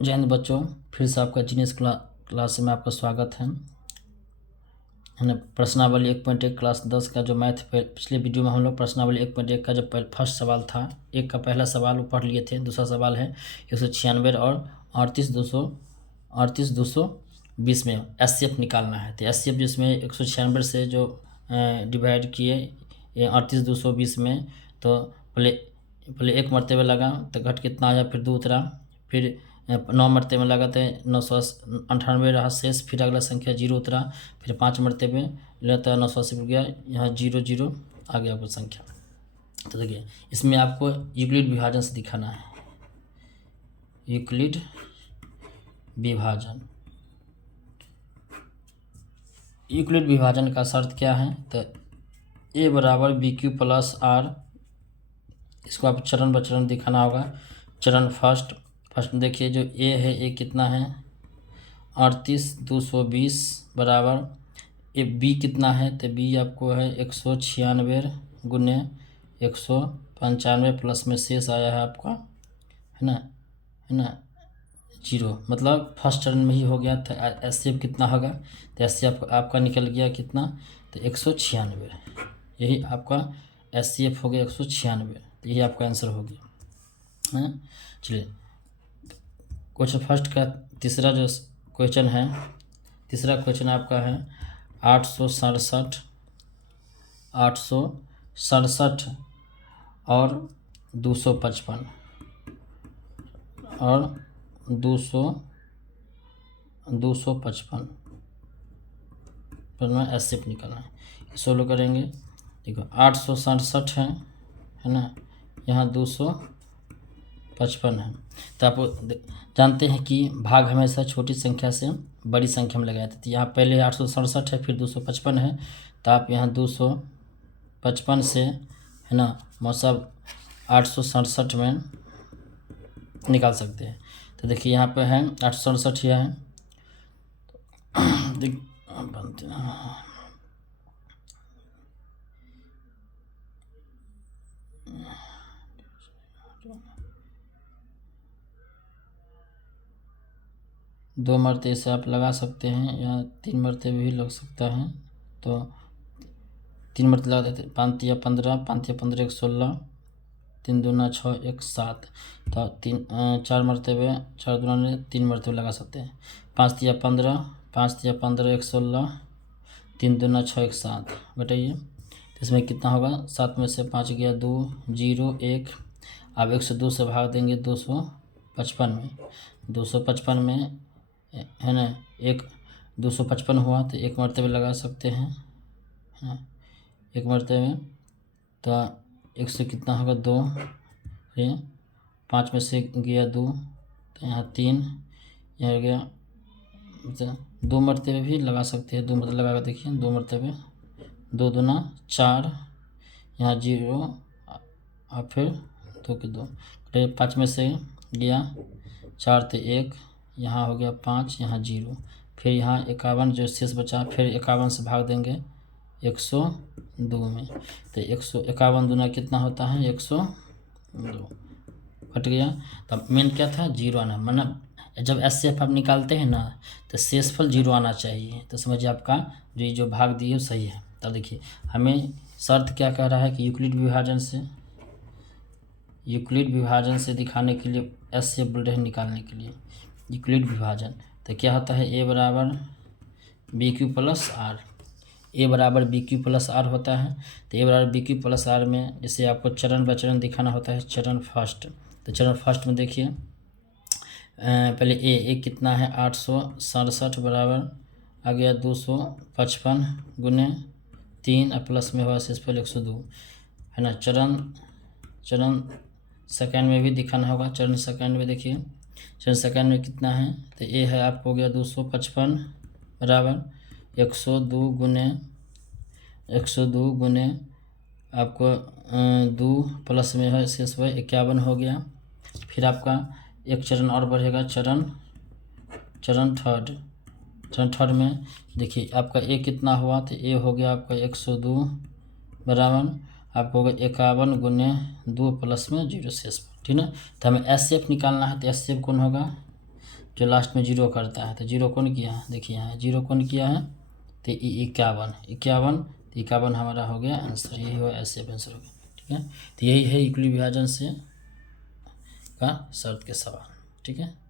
जय हिंद बच्चों, फिर से आपका जीनियस क्लास में आपका स्वागत है ना। प्रश्नावली 1.1 क्लास 10 का जो मैथ पिछले वीडियो में हम लोग प्रश्नावली 1.1 का जो फर्स्ट सवाल था, एक का पहला सवाल वो पढ़ लिए थे। दूसरा सवाल है 196 और 38,220 में एचसीएफ निकालना है। तो एचसीएफ जिसमें 196 से जो डिवाइड किए 38,220 में, तो पहले एक मरतबे लगा तो घट कितना आया, फिर 2 उतरा, फिर 9 मरतबे लगा तो 998 रहा शेष, फिर अगला संख्या 0 उतरा, फिर 5 मरतबे लेता 980 रुक गया, यहाँ 0 0 आ गया कुछ संख्या। तो देखिए इसमें आपको यूक्लिड विभाजन से दिखाना है। यूक्लिड विभाजन, यूक्लिड विभाजन का शर्त क्या है, तो a बराबर बी क्यू प्लस आर। इसको आप चरण ब चरण दिखाना होगा। चरण फर्स्ट में देखिए जो a है, a कितना है 38,220 बराबर ये b कितना है, तो b आपको है 196 गुने 195 प्लस में शेष आया है आपका, है ना 0, मतलब फर्स्ट चरण में ही हो गया था। एचसीएफ कितना होगा, तो एचसीएफ आपका निकल गया कितना, तो 196। यही आपका एचसीएफ हो गया 196, तो यही आपका आंसर हो गया है। चलिए क्वेश्चन फर्स्ट का तीसरा जो क्वेश्चन है, तीसरा क्वेश्चन आपका है 867 और 255 और 255 पर में एचसीएफ निकालना है। सोल्व करेंगे। देखो 867 है ना, यहाँ 255 है। तो आप जानते हैं कि भाग हमेशा छोटी संख्या से बड़ी संख्या में लगाए थे। तो यहाँ पहले 867 है, फिर 255 है, तो आप यहाँ 255 से, है ना, मतलब 867 में निकाल सकते हैं। तो देखिए यहाँ पे है 867 यह है, बनते हैं 2 मरतबे से आप लगा सकते हैं या 3 मरतबे भी लग सकता है। तो 3 मरतबे लगा देते, 5 या 15, 5 या 15 1 16, 3 दूना 6 1 7, तो 4 मरतबे 4 दूना 3 मरतबे लगा सकते हैं। 5 या 15, 5 या 15 1 16, 3 दूना 6 1 7, बताइए तो इसमें कितना होगा। 7 में से 5 गया 2 0 1। अब 102 से भाग देंगे 255 में, 255 में है ना, 255 हुआ तो 1 मरतबे लगा सकते हैं, है ना, 1 मरतबे। तो 1 से कितना होगा 2, 5 में से गया 2, तो यहाँ 3, यहाँ गया 2 मरतबे भी लगा सकते हैं। 2 मरतबे लगा कर देखिए, 2 मरतबे, 2 दूना 4, यहाँ 0 और फिर 2 के 2, 5 में से गया 4 तो 1, यहाँ हो गया 5, यहाँ 0, फिर यहाँ 51 जो शेष बचा, फिर 51 से भाग देंगे 102 में, तो 151 दूना कितना होता है 102, कट गया। तब मेन क्या था 0 आना, मतलब जब एचसीएफ आप निकालते हैं ना तो शेषफल 0 आना चाहिए। तो समझिए आपका जो भाग दिए सही है। तब देखिए हमें शर्त क्या कह रहा है कि यूक्लिड विभाजन से दिखाने के लिए एचसीएफ बोल रहे हैं निकालने के लिए यूक्लिड विभाजन। तो क्या होता है a बराबर b q plus r, a बराबर बी क्यू प्लस आर होता है। तो a बराबर बी क्यू प्लस आर में जैसे आपको चरण ब चरण दिखाना होता है। चरण फर्स्ट, तो चरण फर्स्ट में देखिए पहले a कितना है 867 बराबर आ गया 255 गुने 3 और प्लस में हुआ शेष पहले 102, है ना। चरण सेकेंड में भी दिखाना होगा। चरण सेकेंड में देखिए, चरण सेकेंड में कितना है, तो a है आपको हो गया 255 बराबर 102 गुने आपको 2 प्लस में है शेष हुआ 51 हो गया। फिर आपका एक चरण और बढ़ेगा, चरण थर्ड में देखिए आपका a कितना हुआ, तो a हो गया आपका 102 बराबर आपको होगा 51 गुने 2 प्लस में 0 शेष, ठीक ना। तो हमें एचसीएफ निकालना है। तो एचसीएफ कौन होगा, जो लास्ट में जीरो करता है, तो जीरो कौन किया है, देखिए यहाँ जीरो कौन किया है, तो 51 51, तो 51 हमारा हो गया आंसर, यही हो ऐसे आंसर हो गया। ठीक है, तो यही है युक्लिड विभाजन से का शर्त के सवाल। ठीक है।